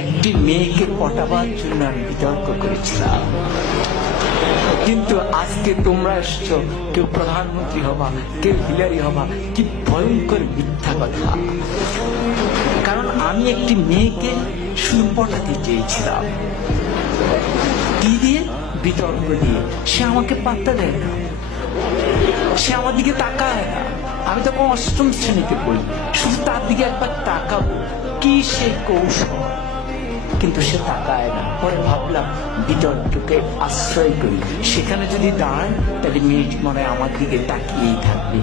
একটি মেয়েকে পটাবার জন্য আমি বিতর্ক করেছিলাম। কিন্তু আজকে তোমরা এসছো, কেউ প্রধানমন্ত্রী হবা, কেউ হিলারি হবা। কি ভয়ঙ্কর মিথ্যা কথা! কারণ আমি একটি মেয়েকে শুধু পটাতে চেয়েছিলাম। কি দিয়ে? বিতর্ক দিয়ে। সে আমাকে পাত্তা দেয় না, সে আমার দিকে তাকায় না। আমি তখন অষ্টম শ্রেণীতে পড়ি, শুধু তার দিকে একবার তাকাবো, কি সে কৌশল, কিন্তু সে তাকায় না। পরে ভাবলাম বিতর্ককে আশ্রয় করি, সেখানে যদি দাঁড়ায় তাহলে মেয়েটি মনে হয় আমার দিকে তাকিয়েই থাকবে।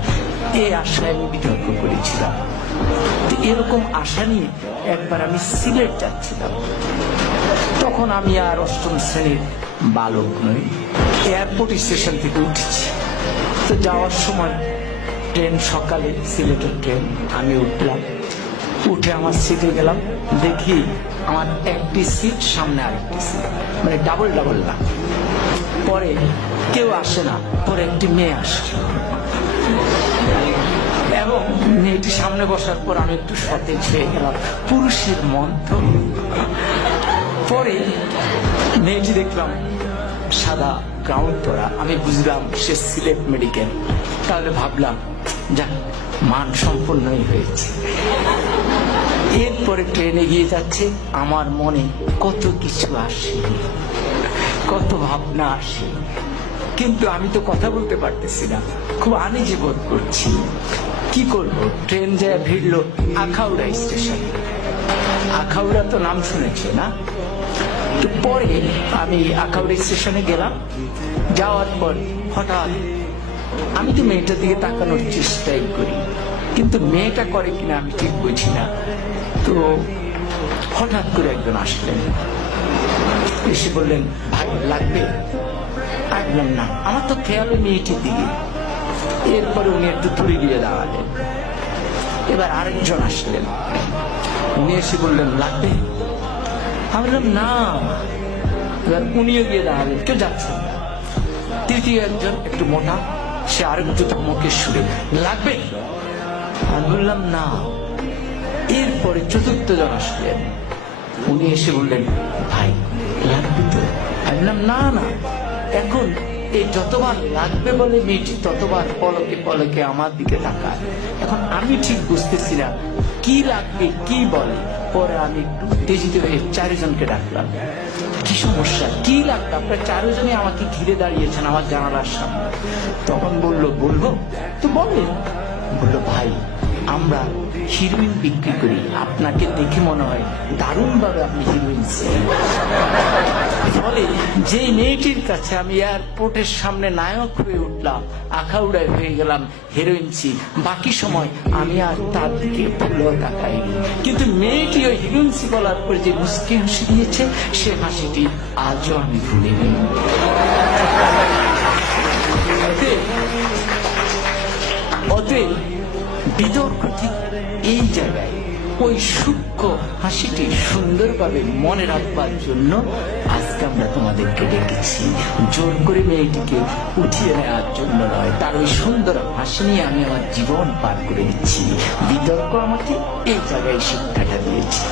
এই আশায় আমি বিতর্ক করেছিলাম। এরকম আশা নিয়ে একবার আমি সিলেট যাচ্ছিলাম। তখন আমি আর অষ্টম শ্রেণীর বালক নই, এয়ারপোর্ট স্টেশন থেকে উঠেছি। তো যাওয়ার সময় ট্রেন, সকালে সিলেটের ট্রেন, আমি উঠলাম। উঠে আমার সিটে গেলাম, দেখি আমার একটি সিট, সামনে আরেকটি সিট, মানে ডাবল ডাবল না। পরে কেউ আসে না, পরে একটি মেয়ে আসে এবং মেয়েটি সামনে বসার পর আমি একটু সতেজ হয়ে গেলাম। পুরুষের মন তো। পরে মেয়েটি দেখলাম সাদা গাউন পরা, আমি বুঝলাম সে সিলেট মেডিকেল। তাহলে ভাবলাম যাক, মান সম্পন্নই হয়েছে। এরপরে ট্রেনে গিয়ে যাচ্ছে, আমার মনে কত কিছু আসে, কত ভাবনা আসে, কিন্তু আমি তো কথা বলতে পারতেছি না, খুব আনইজি বোধ করছি। কি করব? ট্রেন যায় ভিড়লো আখাউড়া স্টেশন। আখাউড়া তো নাম শুনেছে না? তো পরে আমি আখাউড়া স্টেশনে গেলাম। যাওয়ার পর হঠাৎ আমি তো মেয়েটার দিকে তাকানোর চেষ্টাই করি, কিন্তু মেয়েটা করে কিনা আমি ঠিক বুঝি না। তো হঠাৎ করে একজন আসলেন, এসে বললেন, ভাই লাগবে? আমি বললাম না, আমার তো খেয়াল মেয়েটির দিকে। এরপরে উনি একটু তুড়ি দিয়ে দাঁড়ালেন। এবার আরেকজন আসলেন, উনি এসে বললেন লাগবে? আমি বললাম না। এবার উনিও গিয়ে দাঁড়ালেন, কেউ যাচ্ছেন না। তৃতীয় একজন একটু মোটা, সে আরেকটু মুখের সুরে, লাগবে? আমি বললাম না। এরপরে চতুর্থ জন আসলেন, উনি এসে বললেন, ভাই লাগবে তো? আমি বললাম না না। এখন এই যতবার লাগবে বলে মেয়েটি ততবার পলকে পলকে আমার দিকে তাকায়। এখন আমি ঠিক বুঝতেছি না কি লাগবে, কি বলে। পরে আমি একটু উত্তেজিত হয়ে চারজনকে ডাকলাম, কি সমস্যা, কি লাগবে? আপনার চারজনই আমাকে ঘিরে দাঁড়িয়েছেন আমার জানালার সামনে। তখন বললো, বলবো তো বলেন। বললো, ভাই আমরা হিরোইন বিক্রি করি, আপনাকে দেখে মনে হয় দারুণ ভাবে আপনি হিরোইন। ফলে যে মেয়েটির কাছে আমি এয়ারপোর্টের সামনে নায়ক হয়ে উঠলাম, আখাউড়ায় হয়ে গেলাম হিরোইন। বাকি সময় আমি আর তার দিকে ভুলেও তাকাইনি, কিন্তু মেয়েটি ওই হিরোইন বলার পর যে মুচকি হাসি দিয়েছে, সে হাসিটি আজও আমি ভুলিনি। অতএব বিতর্ক ঠিক এই জায়গায় ওই সূক্ষ্ম হাসিটি সুন্দরভাবে মনে রাখবার জন্য আজকে আমরা তোমাদেরকে ডেকেছি। জোর করে মেয়েটিকে উঠিয়ে নেওয়ার জন্য নয়, তার ওই সুন্দর হাসি নিয়ে আমি আমার জীবন পার করে দিচ্ছি। বিতর্ক আমাকে এই জায়গায় শিক্ষাটা দিয়েছে।